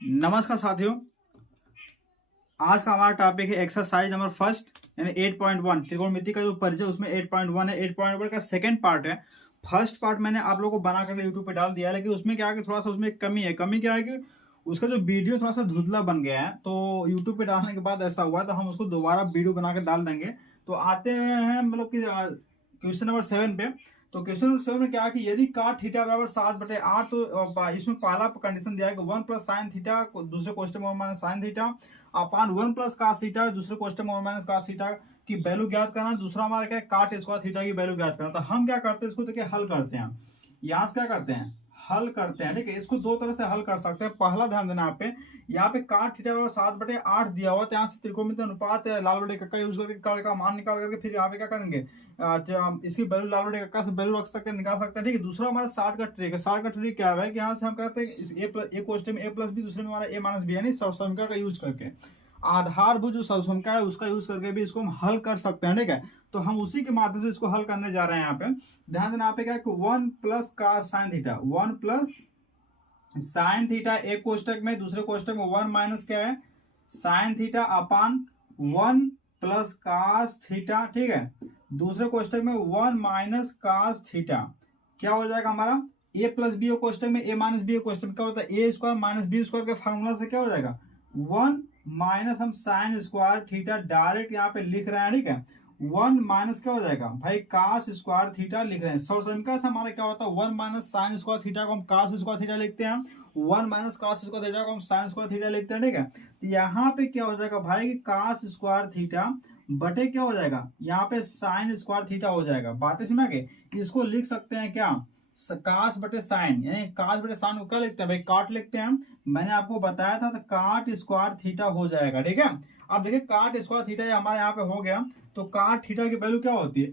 नमस्कार साथियों, आज का हमारा टॉपिक है एक्सरसाइज नंबर फर्स्ट यानी 8.1 त्रिकोणमिति का जो परिचय उसमें 8.1 है। 8.1 का सेकंड पार्ट है। फर्स्ट पार्ट मैंने आप लोगों को बना कर यूट्यूब पे डाल दिया है, लेकिन उसमें क्या है कि थोड़ा सा उसमें एक कमी है। कमी क्या है कि उसका जो वीडियो थोड़ा सा धुंधला बन गया है, तो यूट्यूब पे डालने के बाद ऐसा हुआ, तो हम उसको दोबारा वीडियो बनाकर डाल देंगे। तो आते हैं मतलब कि क्वेश्चन नंबर 7 पे। तो क्वेश्चन नंबर 7 में क्या है कि यदि cot थीटा बराबर 7/8, तो इसमें पहला कंडीशन दिया है कि 1 प्लस साइन थीटा, दूसरे क्वेश्चन में minus sine theta upon 1 plus cos theta, दूसरे क्वेश्चन में माइनस cos थीटा की वैल्यू ज्ञात करना। दूसरा हमारा क्या है, cot स्क्वायर थीटा की वैल्यू ज्ञात करना। तो हम क्या करते हैं, इसको देखिए हल करते हैं। यहाँ से क्या करते हैं, हल करते हैं। ठीक है, इसको दो तरह से हल कर सकते हैं। पहला ध्यान देना यहाँ पे cot थीटा बराबर 7/8 दिया हुआ, तो यहाँ से त्रिकोणमितीय अनुपात लाल बटे कक्का यूज करके cot का मान निकाल करके फिर यहाँ पे क्या करेंगे, इसकी वैल्यू लाल बटे कक्का से वैल्यू रख सकते हैं, निकाल सकते हैं। ठीक है, दूसरा हमारा 60 का ट्रिक है। 60 का ट्रिक क्या है कि यहाँ से हम कहते हैं ए क्वेश्चन में a प्लस बी, दूसरे में हमारा a माइनस बी, यानी सर्वसंख्या का यूज करके, आधारभूत जो सर्वसंख्या है उसका यूज करके भी इसको हम हल कर सकते हैं। ठीक है, तो हम उसी के माध्यम से इसको हल करने जा रहे हैं। यहाँ पे ध्यान देना, यहाँ पे क्या है कि 1 plus cos sine theta, 1 plus sine theta एक कोष्टक में, दूसरे कोष्टक में 1 माइनस क्या है sine theta upon 1 plus cos theta. ठीक है, दूसरे कोष्टक में 1 माइनस cos थीटा। क्या हो जाएगा हमारा, a प्लस बी कोष्टक में, a माइनस बी कोष्टक में क्या होता है, a square minus B square के फार्मूला से क्या हो जाएगा 1 माइनस हम साइन स्क्वायर थीटा डायरेक्ट यहाँ पे लिख रहे हैं। ठीक है, 1 माइनस क्या हो जाएगा भाई cos स्क्वायर थीटा लिख रहे हैं। सर्वसंख्या से हमारा क्या होता है 1 माइनस साइन स्क्वायर थीटा को हम cos स्क्वायर थीटा लिखते हैं, 1 माइनस cos स्क्वायर थीटा को हम साइन स्क्वायर थीटा लिखते हैं। ठीक है, तो यहाँ पे क्या हो जाएगा भाई कि cos स्क्वायर थीटा बटे क्या हो जाएगा, यहाँ पे साइन स्क्वायर थीटा हो जाएगा। बातें समझ गए, इसको लिख सकते हैं क्या, cos बटे साइन, यानी cos बटे साइन को क्या लिखते हैं भाई, cot लिखते हैं। मैंने आपको बताया था, तो cot स्क्वायर थीटा हो जाएगा। ठीक है, अब देखिए cot स्क्वायर थीटा हमारे यहाँ पे हो गया, तो cot थीटा की वैल्यू क्या होती है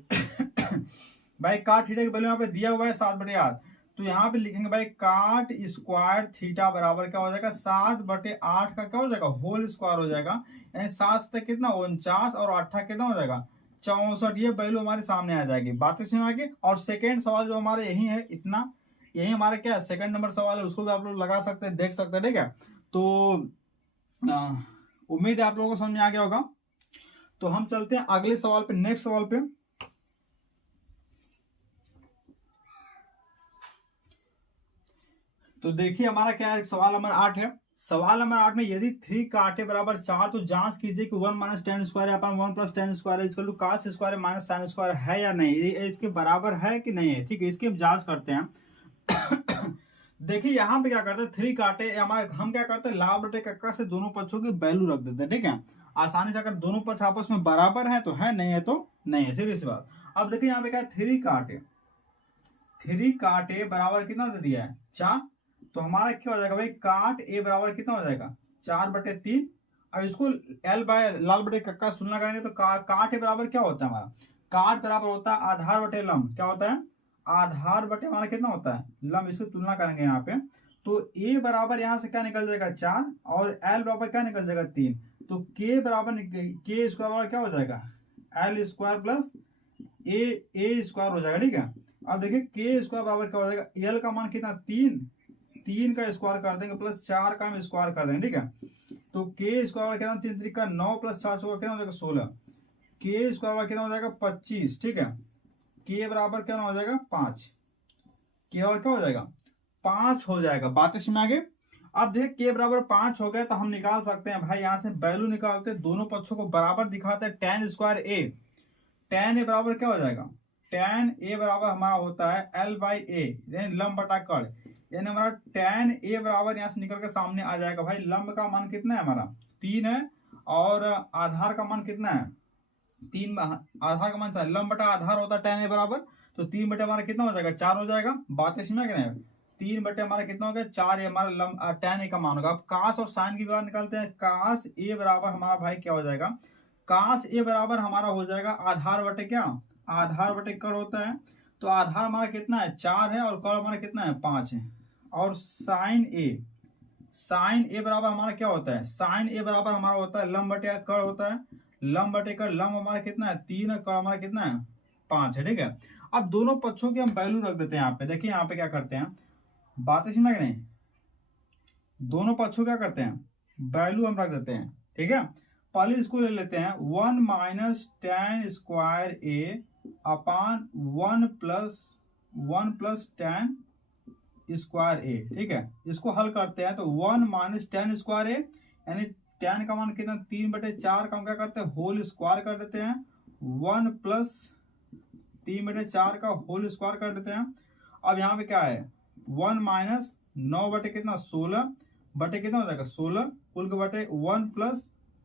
भाई cot थीटा की वैल्यू यहाँ पे दिया हुआ है 7/8, तो यहाँ पे लिखेंगे भाई cot स्क्वायर थीटा बराबर क्या हो जाएगा 7/8 का क्या हो जाएगा होल स्क्वायर हो जाएगा, यानी 7 तक कितना 49 और 8 कितना हो जाएगा 64। ये वैल्यू हमारे सामने आ जाएगी। बातें समझ आ गई। और सेकेंड सवाल जो हमारे यही है, इतना यही हमारा क्या सेकंड नंबर सवाल है, उसको भी आप लोग लगा सकते हैं, देख सकते हैं। ठीक है, तो उम्मीद है आप लोगों को समझ में आ गया होगा। तो हम चलते हैं अगले सवाल पे, नेक्स्ट सवाल पे। तो देखिए हमारा क्या है, सवाल नंबर 8 है। सवाल नंबर 8 में यदि 3 काटे बराबर 4, तो जांच कीजिए कि 1 minus tan square upon 1 plus tan square equal to cos square minus sine square है या नहीं, ये इसके बराबर है कि नहीं है। ठीक है, इसकी हम जांच करते हैं देखिए यहाँ पे क्या करते हैं, 3 काटे हमारे, हम क्या करते हैं लाभ बटे कक्का से दोनों पक्षों की वैल्यू रख देते हैं। ठीक है, आसानी से, अगर दोनों पक्ष आपस में बराबर है तो है, नहीं है तो नहीं है, सीधी सी बात। अब देखिए यहाँ पे क्या है, 3 काटे बराबर कितना दे दिया है 4, तो हमारा क्या हो जाएगा भाई cot a बराबर कितना हो जाएगा 4/3। अब इसको l बाय लाल बटे कक्का से तुलना करेंगे, तो cot a बराबर क्या होता है हमारा, cot बराबर होता है आधार बटे लंब। क्या होता है, आधार बटे हमारा कितना होता है लंब। इसकी तुलना करेंगे यहाँ पे, तो a बराबर यहाँ से क्या निकल जाएगा 4, और l बराबर क्या निकल जाएगा 3, तो k बराबर k स्क्वायर बराबर क्या हो जाएगा l square plus a square हो जाएगा। ठीक है, अब देखिए k स्क्वायर बराबर क्या हो जाएगा, l का मान कितना 3 का स्क्वायर कर देंगे प्लस 4 का हम स्क्वायर कर देंगे। ठीक है, तो के स्क्वायर कितना 3 3 का 9 प्लस 4 कितना हो जाएगा 16, के स्क्वायर कितना हो जाएगा 25। ठीक है, के बराबर क्या हो जाएगा 5, के और क्या हो जाएगा 5 हो जाएगा। बातें समझ आगे। अब देख के बराबर 5 हो गया, तो हम निकाल सकते हैं भाई, यहाँ से वैल्यू निकालते हैं, दोनों पक्षों को बराबर दिखाते हैं। tan square a, tan a बराबर क्या हो जाएगा, tan a बराबर हमारा होता है l बाई ए, यानी लंब बटा कड़, यानी हमारा tan a बराबर यहाँ से निकल के सामने आ जाएगा। भाई लंब का मान कितना है हमारा 3 है, और आधार का मान कितना है 3, आधार का मान लंब बटा आधार होता है tan a बराबर, तो 3 बटे हमारा कितना हो जाएगा 4 हो जाएगा। बातें समझ गए, 3 बटे हमारा कितना हो गया 4, ये हमारा लंब tan a का मान होगा। अब cos और साइन की बात निकालते हैं, cos a बराबर हमारा भाई क्या हो जाएगा, cos a बराबर हमारा हो जाएगा आधार बटे क्या, आधार बटे कड़ होता है, तो आधार हमारा कितना है 4 है, और कड़ हमारा कितना है 5 है। और साइन ए बराबर हमारा क्या होता है, साइन ए बराबर हमारा होता है लंब बटे कड़ होता है, लंब बटे कड़, लंब हमारा कितना है 3 है, कड़ हमारा कितना है 5 है। ठीक है, अब दोनों पक्षों की हम वैल्यू रख देते हैं यहाँ पे। देखिए यहाँ पे क्या करते हैं, बातें समझ नहीं, दोनों पक्षों क्या करते हैं, वैल्यू हम रख देते हैं, ठीक है। पहले इसको ले लेते हैं 1 माइनस टेन स्क्वायर ए अपान 1 प्लस टेन स्क्वायर ए, ठीक है। इसको हल करते हैं तो 1 माइनस टेन स्क्वायर ए, यानी टेन का मान कितना 3/4 का हम क्या करते हैं होल स्क्वायर कर देते हैं, 1 प्लस 3/4 का होल स्क्वायर कर देते हैं। अब यहाँ पे क्या है 1 माइनस 9 बटे कितना 16 बटे कितना हो जाएगा 16 कुल के बटे 1 प्लस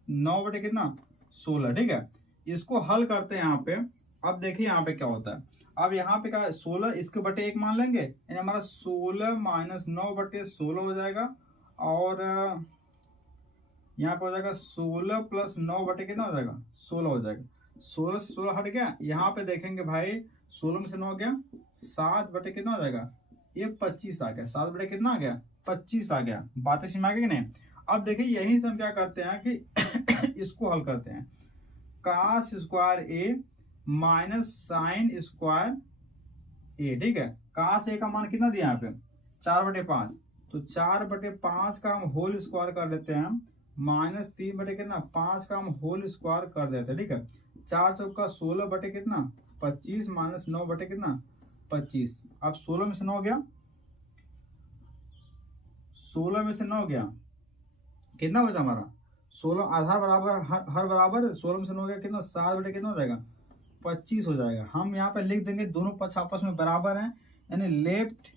9 बटे कितना 16, ठीक है। इसको हल करते हैं यहाँ पे। अब देखिए यहाँ पे क्या होता है, अब यहाँ पे क्या है 16 इसके बटे 1 मान लेंगे, यानी हमारा 16 माइनस 9 बटे 16 हो जाएगा, और यहाँ पे हो जाएगा 16 प्लस 9 बटे कितना हो जाएगा 16 हो जाएगा। 16 से 16 हट गया, यहाँ पे देखेंगे भाई 16 में से 9 गया 7 बटे कितना हो जाएगा, ये 25 आ गया, 7 बटे कितना आ गया 25 आ गया। बातें समझ आ गई कि नहीं। अब देखिए यहीं से हम क्या करते हैं कि इसको हल करते हैं, कास स्क्वायर ए माइनस साइन स्क्वायर ए, ठीक है। कास ए का मान कितना दिया यहाँ पे 4/5, तो 4/5 का हम होल स्क्वायर कर देते हैं, माइनस 3 बटे कितना 5 का हम होल स्क्वायर कर देते हैं, ठीक है। 4 चौका 16 बटे कितना 25 माइनस 9 बटे कितना 25। अब 16 में से 9 गया, 16 में से 9 गया कितना बचा हमारा 16, आधार बराबर हर बराबर 16 में से 9 गया कितना 7 बटे कितना हो जाएगा 25 हो जाएगा। हम यहाँ पे लिख देंगे दोनों पक्ष आपस में बराबर हैं, यानी left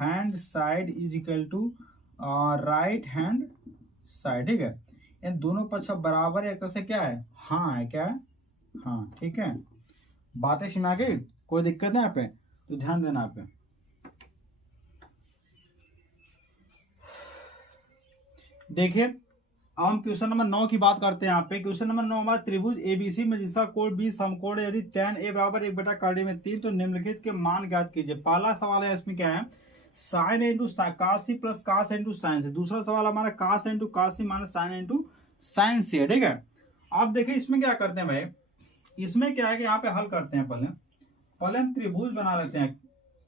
hand side is equal to right hand side, ठीक है। इन दोनों पक्ष बराबर है, एक तरह से क्या है हाँ है, क्या है हाँ, ठीक है। बातें सुना गई, कोई दिक्कत है यहाँ पे, तो ध्यान देना यहाँ पे। देखिए अब हम क्वेश्चन नंबर 9 की बात करते हैं। यहाँ पे क्वेश्चन नंबर 9 हमारा त्रिभुज एबीसी में जिसका कोण बी समकोण है, यदि tan a बराबर 1/3 में 3 तो निम्नलिखित के मान ज्ञात कीजिए। पहला सवाल है इसमें क्या है sine into cos C plus cos into sine से, दूसरा सवाल हमारा cos into cos C minus sine into sine C है, ठीक है। अब देखिए इसमें क्या करते हैं भाई, इसमें क्या है कि यहाँ पे हल करते हैं, पहले हम त्रिभुज बना लेते हैं।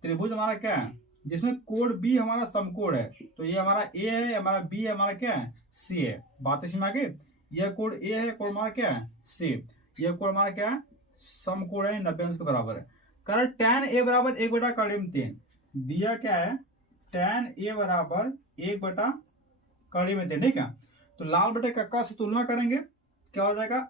त्रिभुज हमारा क्या है जिसमें कोण बी हमारा समकोण है, तो ये हमारा ए है, हमारा बी है, हमारा क्या है सी है। बातें समझ आगे, यह कोण ए है, कोण हमारा क्या है सी, यह कोण हमारा क्या है समकोण है, 90 अंश के बराबर है। कारण tan a बराबर 1/3 दिया क्या है tan a बराबर 1/3, ठीक है। तो लाल बटे कक्का से तुलना करेंगे क्या हो जाएगा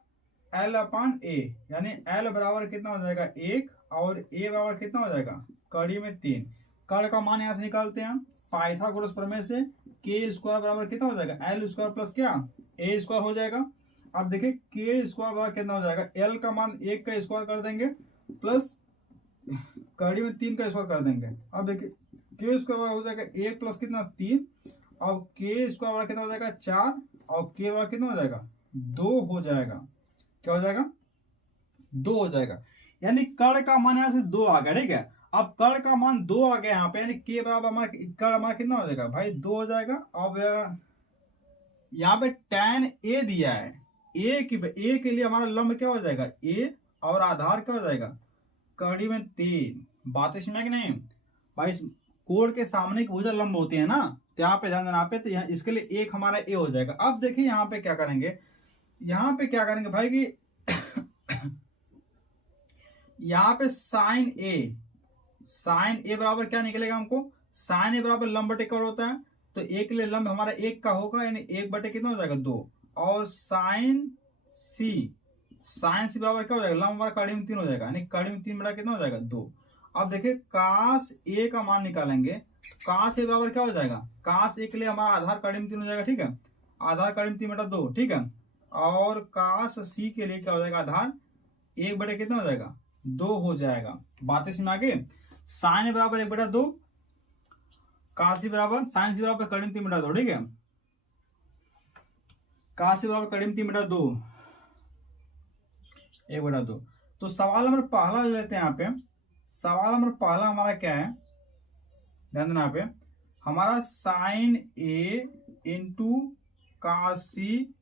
L/A, यानी L बराबर कितना हो जाएगा 1 और A बराबर कितना हो जाएगा 3। कर्ण का मान यहाँ से निकालते हैं पाइथागोरस प्रमेय से, के स्क्वायर बराबर कितना हो जाएगा एल स्क्वायर प्लस क्या ए स्क्वायर हो जाएगा। अब देखिए के स्क्वायर बराबर कितना हो जाएगा, एल का मान 1 का स्क्वायर कर देंगे प्लस कड़ी में 3 का स्क्वायर कर देंगे। अब देखिए के स्क्वायर हो जाएगा 1 प्लस कितना 3, अब के स्क्वायर बराबर कितना हो जाएगा 4 और के बराबर कितना हो जाएगा 2 हो जाएगा। क्या हो जाएगा 2 हो जाएगा, यानी कर्ण का मान यहाँ से 2 आ गया, ठीक है। अब कर्ण का मान 2 आ गया यहाँ पे, यानी के बराबर हमारा कर्ण हमारा कितना हो जाएगा भाई 2 हो जाएगा। अब यहाँ पे tan a दिया है, a के लिए हमारा लंब क्या हो जाएगा a और आधार क्या हो जाएगा कड़ी में 3। बातें समझ कि नहीं भाई, कोण के सामने की भुजा लंब होती है ना, तो यहाँ पे ध्यान देना पे, तो यहाँ इसके लिए एक हमारा a हो जाएगा। अब देखिए यहाँ पे क्या करेंगे, यहाँ पे क्या करेंगे भाई कि यहाँ पे साइन ए बराबर क्या निकलेगा हमको, साइन ए बराबर लंब बटे कर्ण होता है, तो एक के लिए लंब हमारा 1 का होगा, यानी 1 बटे कितना हो जाएगा 2, और साइन सी बराबर क्या हो जाएगा लंब हमारा कड़ी में 3 हो जाएगा, यानी कड़ी में 3 बटा कितना हो जाएगा 2। अब देखिए कास ए का मान निकालेंगे, कास ए बराबर क्या हो जाएगा, कास ए के लिए हमारा आधार कड़ी में 3 हो जाएगा, ठीक है, आधार कड़ी में 3 बटा 2, ठीक है। और कास सी के लिए क्या हो जाएगा आधार 1 बटे कितना हो जाएगा 2 हो जाएगा। बातें सुना के, साइन ए बराबर 1/2, काशी बराबर साइन सी बराबर कड़ी में 3 बटा 2, ठीक है, काशी बराबर कड़ी में 3 बटा 2 1/2। तो सवाल नंबर पहला ले लेते हैं यहाँ पे। सवाल नंबर पहला हमारा क्या है, ध्यान देना यहाँ पे, हमारा sine A into cos C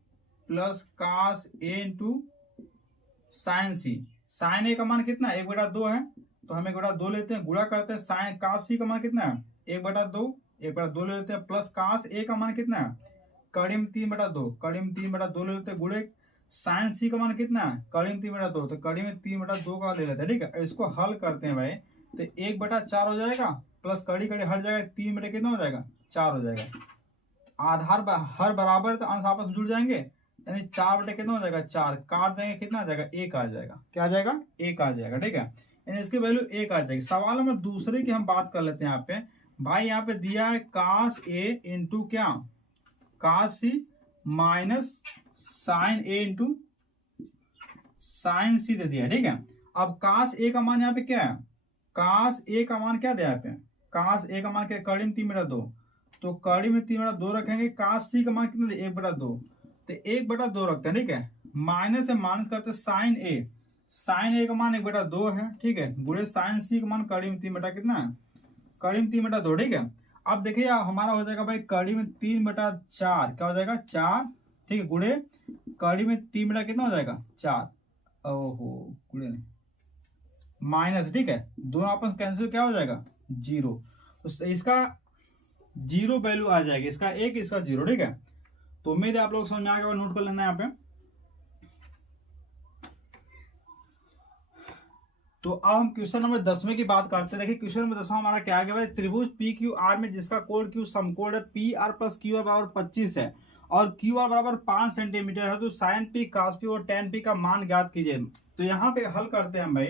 plus cos A into sine C. Sine A का मान कितना है 1/2 है, तो हम 1/2 लेते हैं, गुणा करते हैं, साइन कास सी का मान कितना है 1/2 1/2 ले लेते हैं, प्लस cos A का मान कितना है, कड़ी में 3/2, कड़ी में 3/2 ले लेते हैं, गुणे साइन सी का मान कितना है, कड़ी में 3/2, तो कड़ी में 3/2 का ले लेते हैं। ठीक है, इसको हल करते हैं भाई, तो 1/4 हो जाएगा, प्लस कड़ी कड़ी हट जाएगा, 3 कितना हो जाएगा, 4 हो जाएगा। आधार हर बराबर है तो अंश आपस में जुड़ जाएंगे, यानी 4 कितना हो जाएगा, 4 काट देंगे, कितना आ जाएगा, 1 आ जाएगा। क्या आ जाएगा, 1 आ जाएगा। ठीक है, यानी इसकी वैल्यू 1 आ जाएगी। सवाल नंबर दूसरे की हम बात कर लेते हैं। यहाँ पे भाई यहाँ पे दिया है cos A इंटू क्या, cos C minus sine A into sine C दे दिया। ठीक है, अब cos A का मान यहाँ पे क्या है, cos A का मान क्या दिया यहाँ पे, cos A का मान क्या, कड़ी में 3/2, तो कड़ी में 3/2 रखेंगे, cos C का मान कितना दिया, 1/2, तो 1/2 रखते हैं। ठीक है, माइनस से माइनस करते साइन A, साइन A का मान 1/2 है। ठीक है, गुणे साइन C का मान कड़ी में 3 कितना है, कड़ी में 3/2। ठीक है, अब देखिए हमारा हो जाएगा भाई कड़ी में 3/4, क्या हो जाएगा, 4। ठीक है, गुणे कड़ी में 3 कितना हो जाएगा, 4, ओहो गुणे नहीं माइनस। ठीक है, दोनों आपस कैंसिल, क्या हो जाएगा, 0, तो इसका 0 वैल्यू आ जाएगी, इसका 1, इसका 0। ठीक है, तो उम्मीद है आप लोग समझ में आ गया, नोट कर लेना यहाँ पे। तो अब हम क्वेश्चन नंबर 10वें की बात करते हैं। देखिए क्वेश्चन नंबर 10वां हमारा क्या आ गया भाई, त्रिभुज पी क्यू आर में जिसका कोण क्यू समकोण है, P R plus Q R बराबर 25 है और क्यू आर बराबर 5 सेंटीमीटर है, तो साइन पी कॉस पी और टेन पी का मान ज्ञात कीजिए। तो यहाँ पे हल करते हैं हम भाई,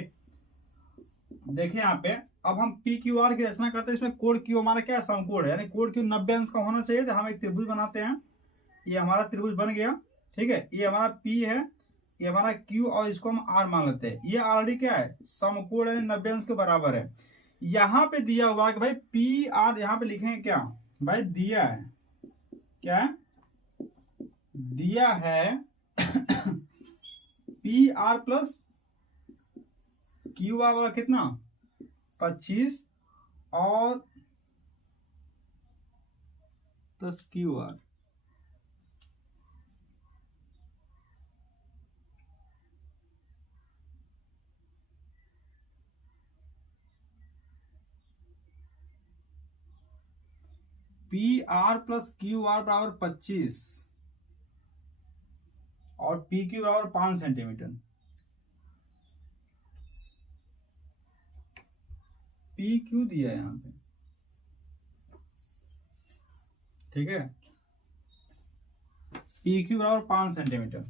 देखिए यहाँ पे अब हम पी क्यू आर की रचना करते हैं, इसमें कोण क्यू हमारा क्या है, समकोण है, यानी कोण क्यू 90 अंश का होना चाहिए। तो हम एक त्रिभुज बनाते हैं, ये हमारा त्रिभुज बन गया। ठीक है, ये हमारा पी है, ये हमारा क्यू, और इसको हम आर मान लेते हैं। ये ऑलरेडी क्या है, समकोण है, 90 अंश के बराबर है। यहाँ पे दिया हुआ है कि भाई पी आर, यहाँ पे लिखेंगे क्या भाई, दिया है क्या है, दिया है P R plus Q R कितना 25 और plus Q R, P R plus Q R बराबर 25 और पी क्यू बराबर 5 सेंटीमीटर। पी क्यू दिया है यहाँ पे, ठीक है, पी क्यू बराबर 5 सेंटीमीटर,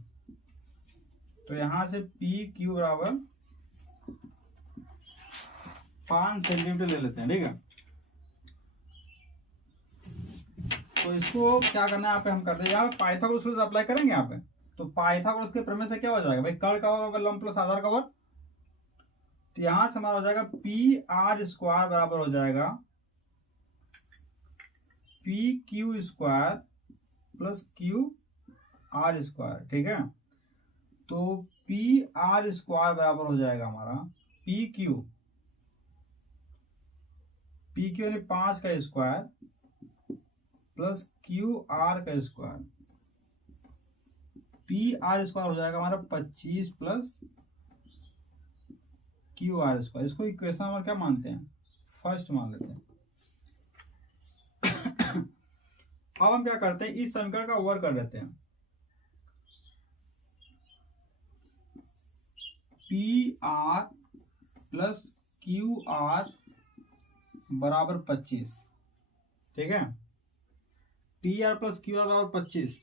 तो यहां से पी क्यू बराबर 5 सेंटीमीटर ले लेते हैं। ठीक है, तो इसको क्या करना है, यहाँ पे हम करते हैं, यहाँ पाइथागोरस रूल अप्लाई करेंगे यहाँ पे। तो पाइथागोरस के प्रमेय से क्या हो जाएगा भाई, कर्ण का वर्ग लंब प्लस आधार का वर्ग, तो यहां से हमारा हो जाएगा पी आर स्क्वायर बराबर हो जाएगा P Q square plus Q R square. ठीक है, तो पी आर स्क्वायर बराबर हो जाएगा हमारा पी क्यू यानी 5 का स्क्वायर प्लस क्यू आर का स्क्वायर, पी आर स्क्वायर हो जाएगा हमारा 25 प्लस क्यू आर स्क्वायर। इसको इक्वेशन नंबर क्या मानते हैं, फर्स्ट मान लेते हैं। अब हम क्या करते हैं, इस समीकरण का वर्ग कर लेते हैं, P R plus Q R बराबर 25। ठीक है, P R plus Q R बराबर 25,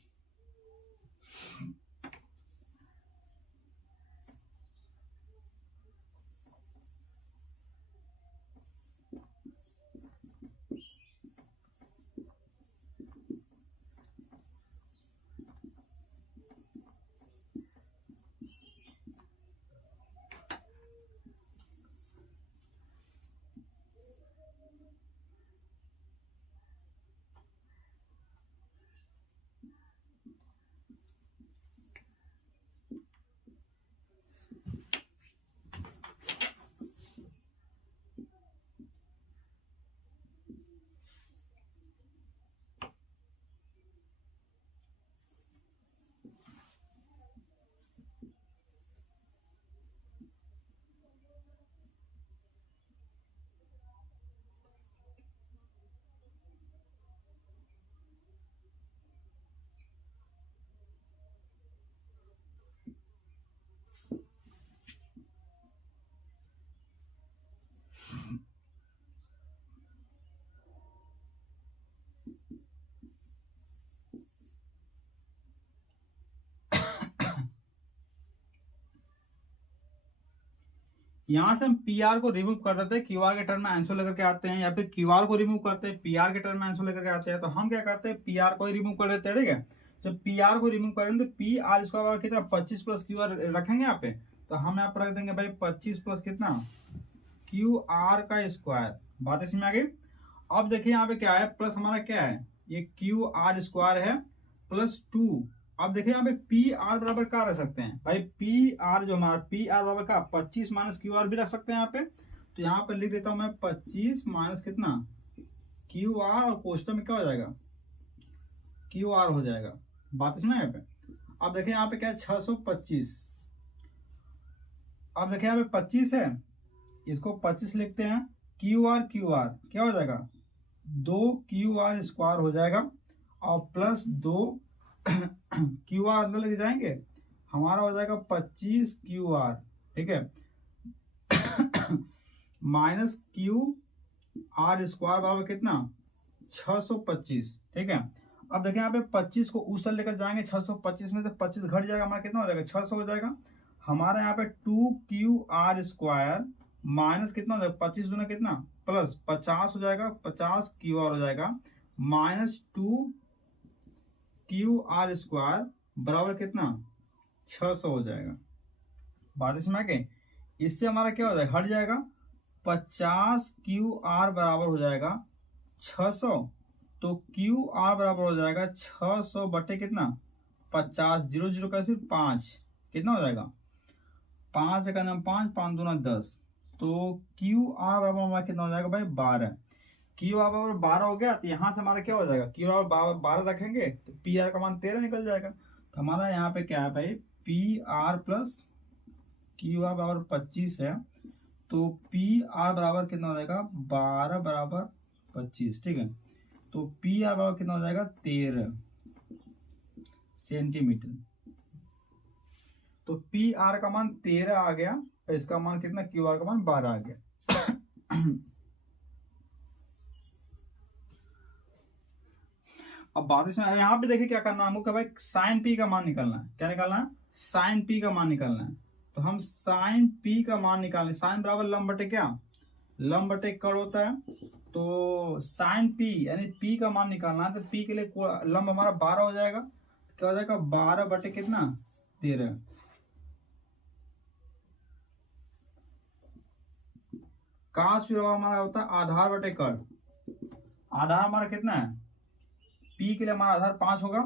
यहाँ से हम पी आर को रिमूव कर देते हैं, क्यू आर के टर्म में आंसर लेकर के आते हैं, या फिर क्यू आर को रिमूव करते हैं पी आर के टर्म में आंसर लेकर के आते हैं। तो हम क्या करते हैं, पी आर को ही रिमूव कर देते हैं, ठीक है। जब पी आर को रिमूव करेंगे तो पी आर स्क्वायर कितना 25 प्लस क्यू आर रखेंगे यहाँ पे, तो हम यहाँ पर रख देंगे भाई 25 प्लस कितना क्यू आर का स्क्वायर। बात इसमें आ गई। अब देखिए यहाँ पे क्या है, प्लस हमारा क्या है, ये क्यू आर स्क्वायर है प्लस 2। अब देखिए यहाँ पे पी आर बराबर क्या रख सकते हैं भाई, पी आर जो हमारा पी आर बराबर का 25 माइनस क्यू आर भी रख सकते हैं यहाँ पे। तो यहाँ पे लिख देता हूँ मैं 25 माइनस कितना क्यू आर, और कोष्टक में क्या हो जाएगा क्यू आर हो जाएगा। बात इसमें यहाँ पे। अब देखिए यहाँ पे क्या है 625। अब देखिए यहाँ पे 25 है, इसको 25 लिखते हैं, क्यू आर क्या हो जाएगा 2 क्यू आर स्क्वायर हो जाएगा, और प्लस 2 क्यू आर अंदर लेके जाएंगे, हमारा हो जाएगा 25 क्यू आर, ठीक है, माइनस क्यू आर स्क्वायर बराबर कितना 625, ठीक है। अब देखिए यहाँ पे 25 को उस साइड लेकर जाएंगे, 625 में से 25 घट जाएगा, हमारा कितना हो जाएगा 600 हो जाएगा। हमारा यहाँ पे 2 क्यू आर स्क्वायर माइनस कितना हो जाएगा 25 दूना कितना प्लस 50 हो जाएगा, 50 क्यू आर हो जाएगा, माइनस 2 क्यू आर स्क्वायर बराबर कितना 600 हो जाएगा। बात इसमें आ गई। इससे हमारा क्या हो जाएगा, हट जाएगा, 50 क्यू आर बराबर हो जाएगा 600, तो क्यू आर बराबर हो जाएगा 600 बटे कितना 50, 0 0 का सिर्फ 5, कितना हो जाएगा 5 का नाम 5, 5 दूना 10, तो क्यू आर बराबर हमारा कितना हो जाएगा भाई 12। क्यू आर बराबर 12 हो गया, तो यहाँ से हमारा क्या हो जाएगा, क्यू आर 12 रखेंगे तो पी आर का मान 13 निकल जाएगा। तो हमारा यहाँ पे क्या है भाई, P R plus Q R बराबर 25 है, तो पी आर बराबर कितना हो जाएगा 12 बराबर 25, ठीक है। तो पी आर बराबर कितना हो जाएगा 13 सेंटीमीटर। तो पी आर का मान 13 आ गया, और इसका मान कितना क्यू आर का मान 12 आ गया। अब बात इसमें यहाँ पे देखिए क्या करना है हमको, भाई साइन पी का मान निकालना है। क्या निकालना है, साइन पी का मान निकालना है। तो हम साइन पी का मान निकालें, साइन बराबर लंब बटे क्या, लंब बटे कड़ होता है। तो साइन पी यानी पी का मान निकालना है, तो पी के लिए लंब हमारा 12 हो जाएगा, क्या हो जाएगा 12 बटे कितना 13। काश भी हमारा होता है आधार बटे कड़, आधार हमारा कितना है, पी के लिए हमारा आधार 5 होगा,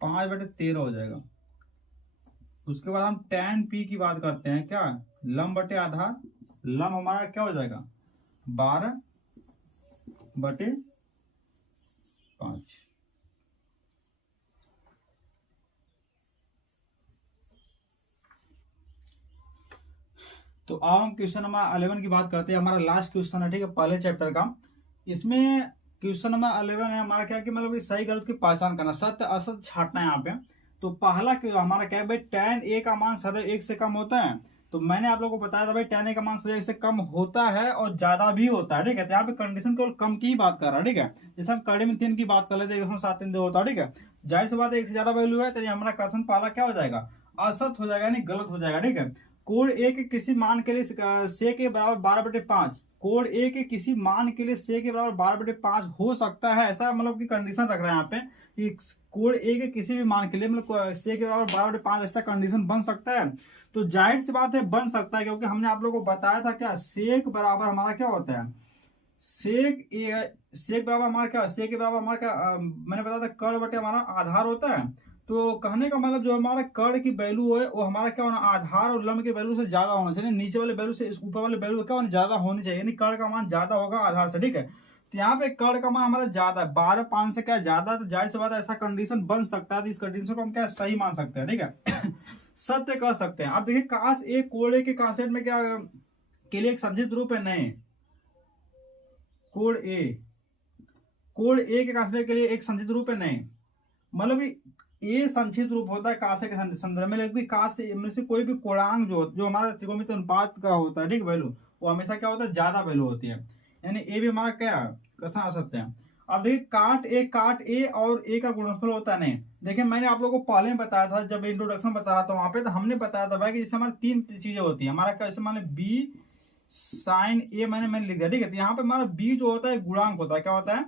5 बटे 13 हो जाएगा। उसके बाद हम tan पी की बात करते हैं, क्या लंब बटे आधार, लंब हमारा क्या हो जाएगा 12 बटे 5। तो अब हम क्वेश्चन नंबर 11 की बात करते हैं, हमारा लास्ट क्वेश्चन है, ठीक है, पहले चैप्टर का। इसमें क्वेश्चन नंबर 11 है हमारा क्या कि मतलब सही गलत की पहचान करना, सत्य असत्य छांटना है यहाँ पे। तो पहला हमारा क्या है भाई, tan a का मान सदैव 1 से कम होता है। तो मैंने आप लोगों को बताया था भाई tan a का मान सदैव 1 से कम होता है और ज्यादा भी होता है, ठीक है। तो यहाँ पे कंडीशन केवल कम की ही बात कर रहा है, ठीक है। जैसे हम कड़ी में 3 की बात कर लेते हैं, 7 3 2 होता है, ठीक है। जाहिर सी बात है 1 से ज्यादा वैल्यू है, तो हमारा कथन पहला क्या हो जाएगा, असत्य हो जाएगा, यानी गलत हो जाएगा, ठीक है। कोण ए के किसी मान के लिए से के बराबर 12 बटे 5, कोण ए के किसी मान के लिए से के बराबर 12 बटे 5 हो सकता है, ऐसा मतलब कि कंडीशन रख रहा है यहाँ पे कि कोण ए के किसी भी मान के लिए मतलब से के बराबर 12 बटे 5 ऐसा कंडीशन बन सकता है। तो जाहिर सी बात है बन सकता है, क्योंकि हमने आप लोगों को बताया था क्या, सेक बराबर हमारा क्या होता है, सेक बराबर हमारा क्या, सेक के बराबर हमारा क्या मैंने बताया था कड़ बटे हमारा आधार होता है। तो कहने का मतलब जो हमारा कड़ की वैल्यू है वो हमारा क्या होना, आधार और लंब के वैल्यू से ज्यादा होना चाहिए, नीचे वाले वैल्यू से ऊपर वाले वैल्यू क्या होना ज्यादा होनी चाहिए, यानी कड़ का मान ज्यादा होगा आधार से, ठीक है। तो यहाँ पे कड़ का मान हमारा ज्यादा है, 12 5 से क्या ज्यादा, तो जाहिर सी बात है ऐसा कंडीशन बन सकता है। तो इस कंडीशन को हम क्या सही मान सकते हैं, ठीक है, सत्य कह सकते हैं। अब देखिए काश ए कोड़े के कांसेप्ट में क्या के लिए एक संजित रूप है, नहीं कोण ए के कांसेप्ट के लिए एक संजित रूप है, नहीं मतलब ये संक्षिप्त रूप होता है कासे के संदर्भ में, लेकिन कासे में से कोई भी कोणांक जो हमारा त्रिकोणमितीय अनुपात का होता है, ठीक वैल्यू, वो हमेशा क्या होता है ज्यादा वैल्यू होती है, यानी ए भी हमारा क्या कथन आ सकते हैं। अब देखिए काट ए और ए का गुणनफल होता नहीं। देखिए मैंने आप लोगों को पहले में बताया था, जब इंट्रोडक्शन बता रहा था वहां पे, तो हमने बताया था भाई कि जैसे हमारे तीन चीजें होती है। हमारा कैसे मान लो बी साइन ए मैंने लिख दिया, ठीक है। तो यहाँ पे हमारा बी जो होता है गुणांक होता है, क्या होता है,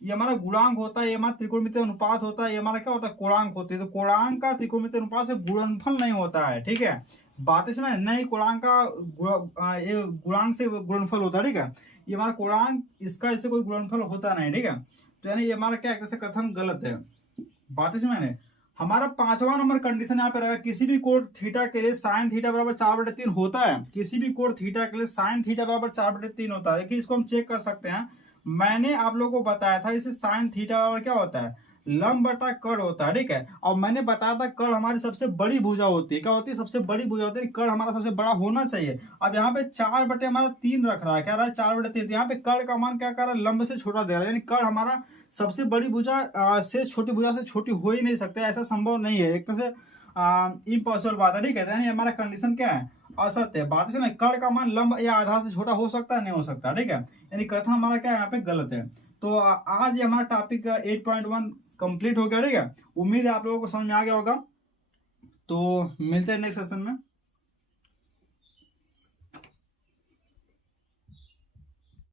ये हमारा गुणांक होता है, ये हमारा त्रिकोणमितीय अनुपात होता है, ये हमारा क्या होता है, कोणांक होती है। तो कोणांक का त्रिकोणमितीय अनुपात से गुणनफल नहीं होता है, ठीक है। बात इसमें नहीं, कोणांक का ये गुणांक से गुणनफल होता है, ठीक है। ये हमारा कोणांक, इसका इससे कोई गुणनफल होता नहीं, ठीक है। तो यानी ये हमारा क्या, एक तरह से कथन गलत है। बात इसमें हमारा पांचवा नंबर कंडीशन यहाँ पे रहेगा, किसी भी कोण थीटा के लिए साइन थीटा बराबर 4/3 होता है। किसी भी कोण थीटा के लिए साइन थीटा बराबर 4/3 होता है। देखिए इसको हम चेक कर सकते हैं। मैंने आप लोगों को बताया था इसे साइन थीटा बराबर क्या होता है, लंब बटा कर्ण होता है, ठीक है। और मैंने बताया था कर्ण हमारी सबसे बड़ी भुजा होती है। क्या होती है, सबसे बड़ी भुजा होती है, कर्ण हमारा सबसे बड़ा होना चाहिए। अब यहाँ पे 4/3 रख रहा है, क्या रहा है 4/3। यहाँ पे कर्ण का मान क्या कर रहा है, लंब से छोटा दे रहा है, यानी कर्ण हमारा सबसे बड़ी भुजा से छोटी भुजा से छोटी हो ही नहीं सकते, ऐसा संभव नहीं है, एक तरह से इम्पॉसिबल बात है, ठीक है। यानी हमारा कंडीशन क्या है, असत्य है। बात है कर्ण का मान लंब या आधार से छोटा हो सकता है, नहीं हो सकता, ठीक है। यानी कथन हमारा क्या है यहाँ पे गलत है। तो आज ये हमारा टॉपिक 8.1 कंप्लीट हो गया, ठीक है। उम्मीद है आप लोगों को समझ में आ गया होगा। तो मिलते हैं नेक्स्ट सेशन में।